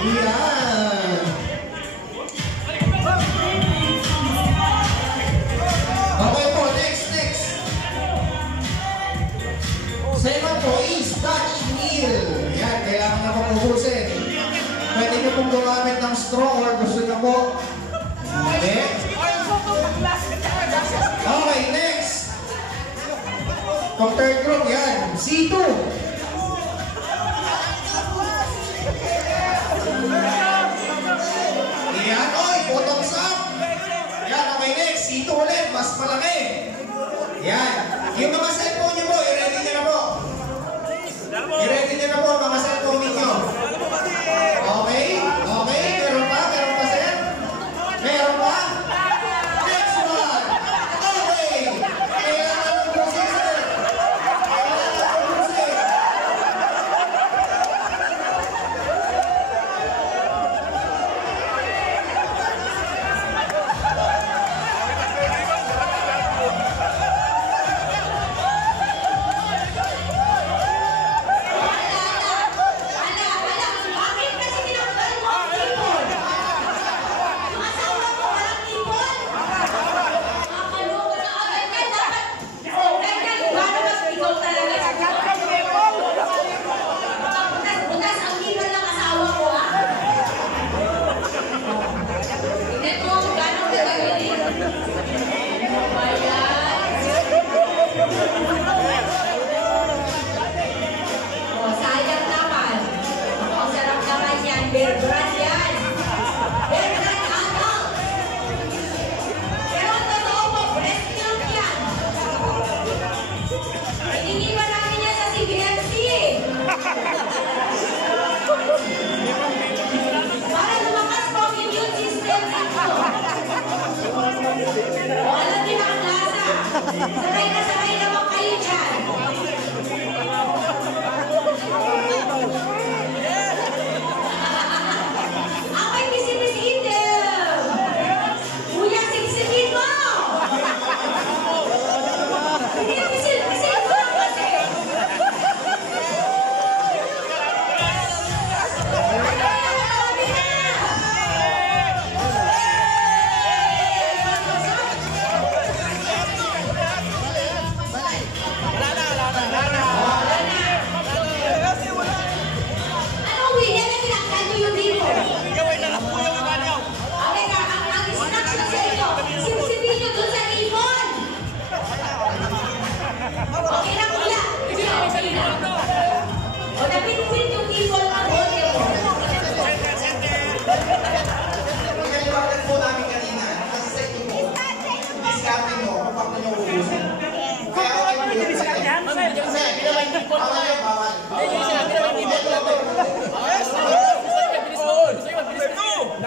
Yan. Okay po, next. Second po is Dutch meal. Yan, kailangan na po puhusin. Pwede nyo pong gumamit ng straw or gusto nyo po. Okay, next. Pang third group, yan. C2. Yan, oy, bottoms up. Yan, okay, next. C2 ulit, mas malaki. Yan. Yung mga cellphone nyo po, i-ready nyo na po. I-ready nyo na po, mga cellphone ninyo. Okay? Okay? Meron pa? Meron pa, sir? Meron pa? Next one! Okay! Kailangan ng busin, sir. Kailangan ng busin. Sakay naman kayo dyan. Ako'y bisibisitin. Kuya, siksikin mo. Hindi yung bisil-bisil mo lang kasi. Okay na kuya. O napinpin yung ibon ang body mo. Pinaliwagan po namin kanina. Kasi sa inyo mo, discount mo, kapag nyo ubusin. Kaya okay po yun. Kasi, pinaway ko po na.